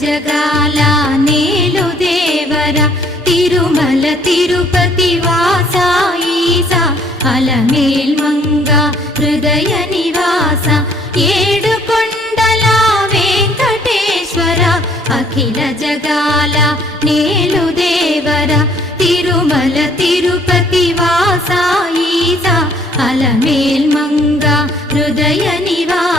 जगाला देवर तिरुमल तिरुपति वासयिसा अलमेल मंगा हृदय निवास एडु कुण्डला वेङ्कटेश्वर अखिल जगाला देवर तिरुमल तिरुपति वासयिसा अलमेल मंगा हृदय निवास